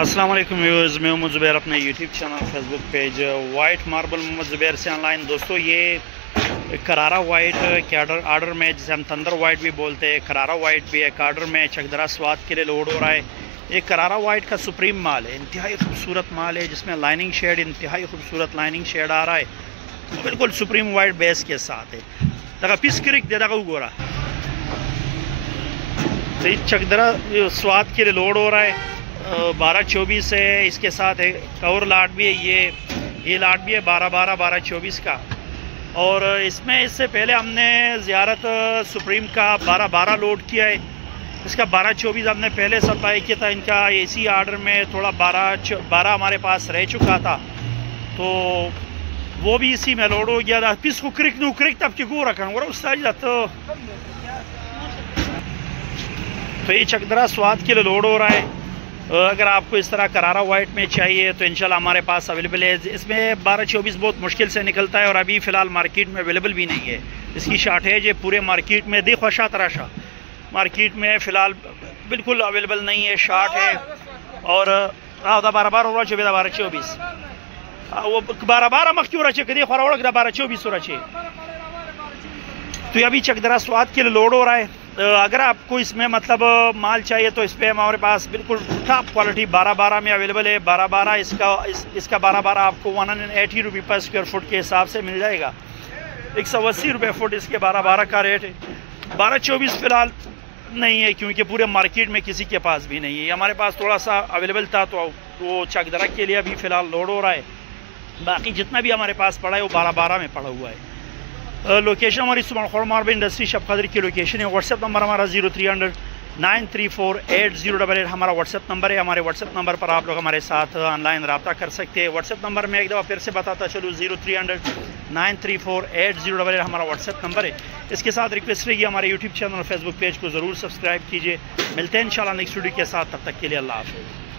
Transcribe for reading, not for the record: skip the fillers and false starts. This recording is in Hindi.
अस्सलाम वालेकुम व्यूअर्स, मैं मोहम्मद ज़ुबैर, अपने YouTube channel Facebook page white marble Mohammad Zubair से ऑनलाइन। दोस्तों, ये करारा वाइट के आर्डर में, जिसे हम थंडर वाइट भी बोलते हैं, करारा वाइट भी एक आर्डर में चकदरा स्वाद के लिए लोड हो रहा है। ये करारा वाइट का सुप्रीम माल है, इंतहाई खूबसूरत माल है, जिसमें लाइनिंग शेड, इंतहाई खूबसूरत लाइनिंग शेड आ रहा है, बिल्कुल सुप्रीम वाइट बेस के साथ है। दगा पिस क्रिक दे दगा गोरा, तो ये चकदरा स्वाद के लिए लोड हो रहा है। 12-24 है, इसके साथ है और लाट भी है, ये लाट भी है 12-12-12-24 का। और इसमें इससे पहले हमने ज़ियारत सुप्रीम का 12-12 लोड किया है। इसका 12-24 हमने पहले सप्लाई किया था। इनका एसी आर्डर में थोड़ा 12 हमारे पास रह चुका था, तो वो भी इसी में लोड हो गया था। पिस कुक्रिक तब की गो रखा तो ये चकदरा स्वाद के लिए लोड हो रहा है। अगर आपको इस तरह करारा वाइट में चाहिए तो इंशाल्लाह हमारे पास अवेलेबल है। इसमें 12-24 बहुत मुश्किल से निकलता है और अभी फ़िलहाल मार्केट में अवेलेबल भी नहीं है। इसकी शार्टेज है पूरे मार्केट में, देखो शाह तराशा मार्केट में फ़िलहाल बिल्कुल अवेलेबल नहीं है, शार्ट है। और 12-12 हो रहा है, 12-24 वो 12-12 मख क्यों रचे कभी खरा 12-24 हो रहे। तो ये अभी चकदरा स्वाद के लिए लोड हो रहा है। अगर आपको इसमें मतलब माल चाहिए तो इस पर हमारे पास बिल्कुल टॉप क्वालिटी 12-12 में अवेलेबल है। 12-12 इसका 12-12 आपको 180 रुपये पर स्क्वायर फुट के हिसाब से मिल जाएगा। 180 रुपये फुट इसके 12-12 का रेट है। 12-24 फ़िलहाल नहीं है, क्योंकि पूरे मार्केट में किसी के पास भी नहीं है। हमारे पास थोड़ा सा अवेलेबल था, तो वो चकदरा के लिए अभी फ़िलहाल लोड हो रहा है। बाकी जितना भी हमारे पास पड़ा है वो 12-12 में पड़ा हुआ है। लोकेशन हमारी सुमन मार्बल इंडस्ट्री शब कदर की लोकेशन है। व्हाट्सएप नंबर हमारा 0300 934 8088 हमारा व्हाट्सएप नंबर है। हमारे व्हाट्सएप नंबर पर आप लोग हमारे साथ ऑनलाइन रब्ता कर सकते हैं। व्हाट्सएप नंबर में एक दफ़ा फिर से बताता चलूँ, 0300 934 8088 हमारा व्हाट्सएप नंबर है। इसके साथ रिक्वेस्ट रहेगी, हमारे यूट्यूब चैनल और फेसबुक पेज को ज़रूर सब्सक्राइब कीजिए। मिलते हैं इंशाल्लाह नेक्स्ट वीडियो के साथ, तब तक के लिए अल्लाह हाफ़िज़।